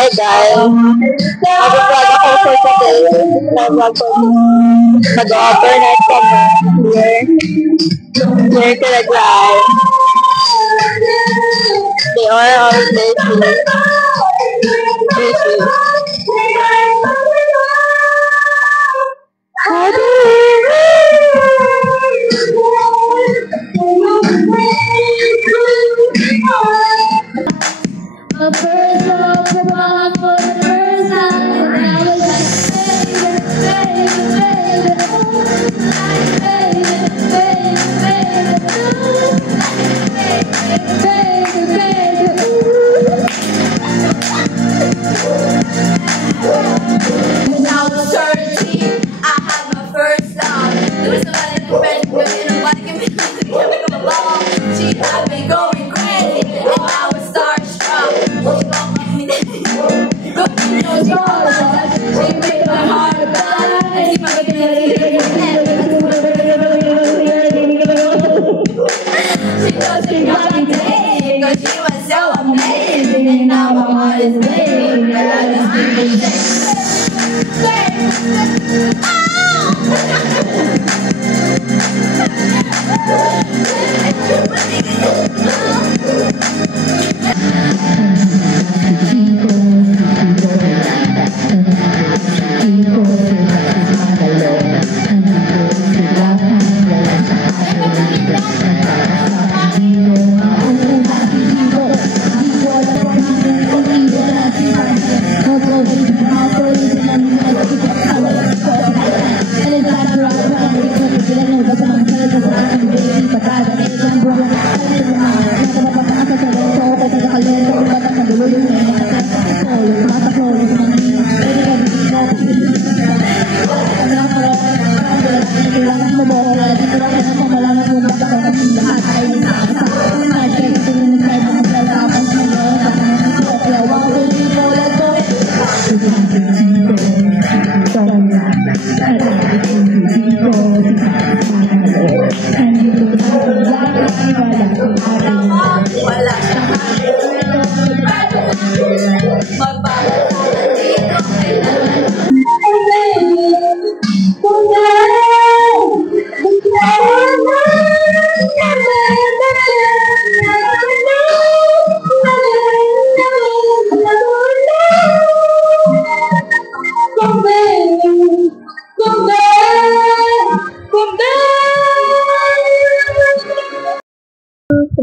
Hi guys! Mag-vlog ako for today. Mag-overnight kami here. Here to the drive. They are all busy.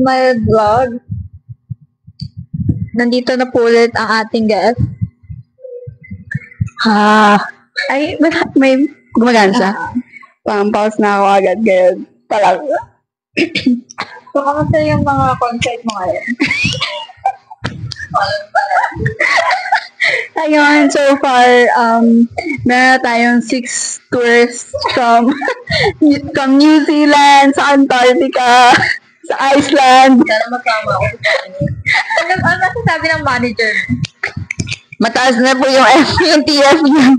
My vlog. Nandito na po ulit ang ating guest. Ay, may gumagana siya. Pang-pause na ako agad ngayon. Parang. So, kamusta yung mga concert mo ngayon? Ayun, so far, meron tayong 6 tours from New Zealand, sa Antarctica, sa Iceland. Sana magkama ako. Ano masasabi ng manager? Mataas na po yung TF niya.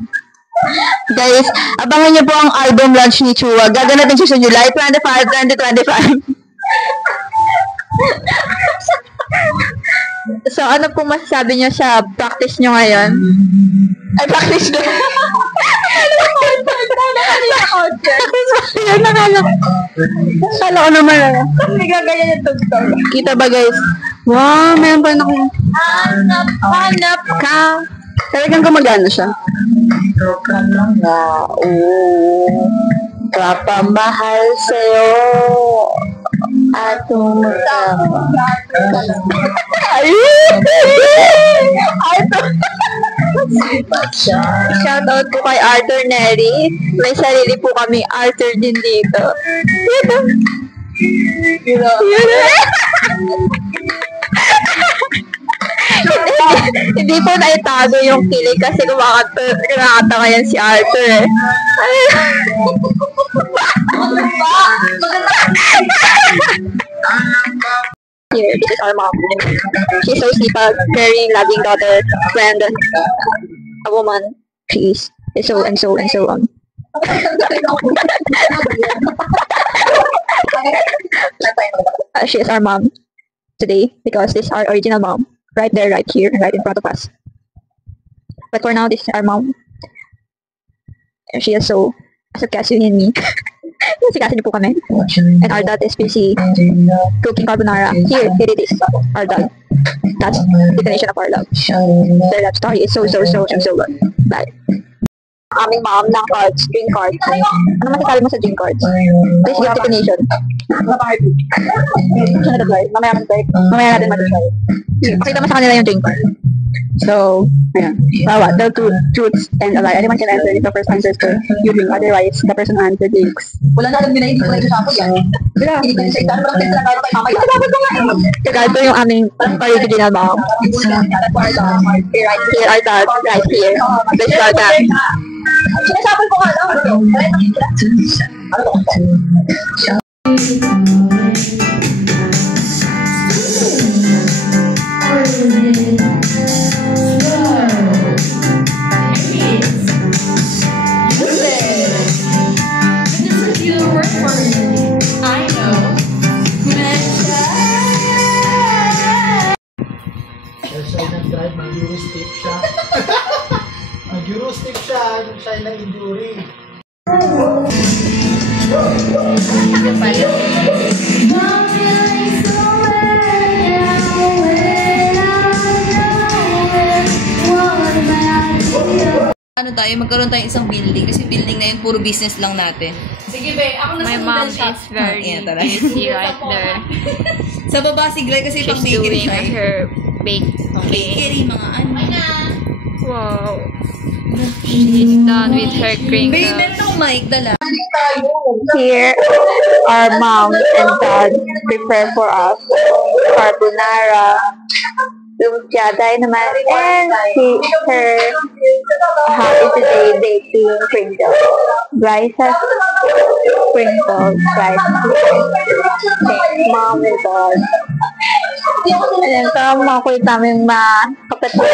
Guys, abangan niyo po ang album launch ni Chua. Gaganatin siya sa July 25, 2025. So, ano po masasabi niyo sa practice niyo ngayon? Ay, practice na. Kala ko naman Hindi gaganyan yung tugtog. Kita ba guys? Wow, meron pa ako. Hanap ka. Talagang gumagana siya. Ito ka na nga. Kapamahal sa'yo. Atong magkama. Ay! Shoutout po kay Arthur Neri. May sarili po kami Arthur din dito. Hindi po naitago yung kilig kasi kumakatawa yan si Arthur eh. Here, this is our mom. She's so sweet, very loving daughter, friend, a woman. She is so and so and so on. She is our mom today because this is our original mom. Right there, right here, right in front of us. But for now, this is our mom. And she is so asikaso in me. Asikaso niyo po kami. And our dad is busy cooking carbonara. Here it is. Our dad. That's the definition of our love. Their love story is so good. Bye. Aming mom ng cards, drink cards. Ano masasabi mo sa drink cards? Please give definition. Mamaya natin mag-try. Pakita mo sa kanila yung drink card. So, ayan. What? The two truths and a lie. Anyone can answer if the first answer is correct. You drink. Otherwise, the person who answered drinks. Wala na alam nila, hindi ko na isasabi yan. Hindi ko na sa exam, parang test na kaya kay mama. Dapat ko nga eh. Kaya ito yung aming original mom. Here are the right here. This is our dad. Sinasabi ko nga lang. Mag-Eurostep siya. Mag-Eurostep siya. Yung siya na injury. Ano tayo, magkaroon tayo isang building. Kasi building na yun, puro business lang natin. Sige, be. Ako na My mom is very Ayan, tara. busy right there. Sa baba si Glenn kasi pang She's bakery doing siya. her bake. Bakery, mga ano. Wow. She's done with her Babe, crinkle. meron akong mic, dala. Here, our mom and dad prepare for us carbonara, lumpia, dynamite, and her happy today baking crinkle. Rice has sprinkles, right? Mom and dad. Ayan, ito ang mga kulit namin mga kapatid.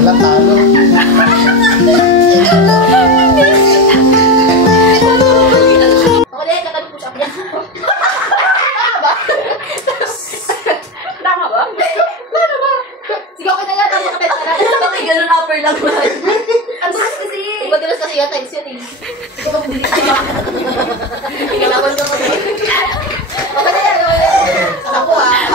Wala talo. Tama ba? Sige, okay na yan. Tama ka na. Bakit ganun upper lang ba? Ang taas kasi. Iba dilas kasi yata yun eh. Sige, magbili ka ba? Pinalaman ko kasi. Okay na yan. Ako ano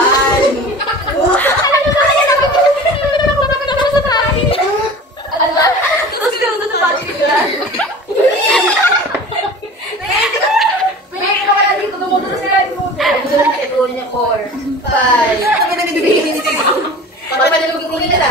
ba? Tapos ganun sa pati yan. May ikaw kaya dito. Tumuto na sila. Ito niya 4, 5. Ang ganda ni Bibi. Bakit pa nalugin nila?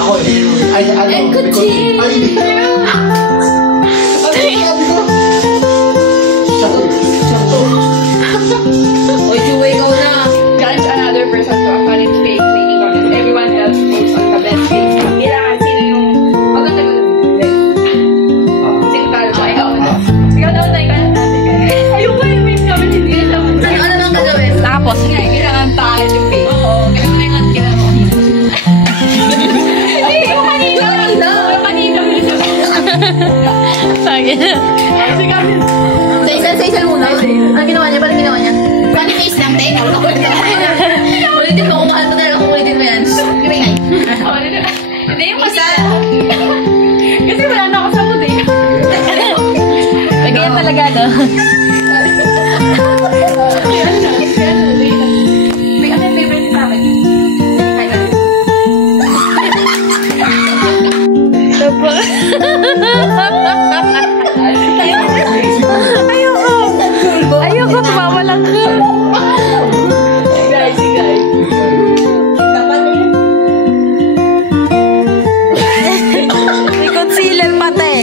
Ako, ay, ano, because, ay, Oy, Chua, ikaw na. Judge another person to a funny fake leading comments. Everyone else votes on the best face. Kailangan sino yung maganda mo. Sino talo siya? Ikaw na. Ikaw na. Ayun ba yung main comment? Hindi na naman. Ano nang gagawin? Tapos, kailangan tayo yung face. Oo. Kailangan Hindi, yung kanina. Yung kanina. Sige. Sa isa muna. Ano ginawa niya? Parang ginawa niya? Funny face lang, tayo. Ulitin mo, kumahal mo talaga kung ulitin mo yan. Di ba ingay? Hindi, yung kanina. Kasi wala na ako sa mood eh. Ganyan talaga, no? May ano yung favorite sa akin? Ayoko, tumawa lang ko. Guys. May concealer pati.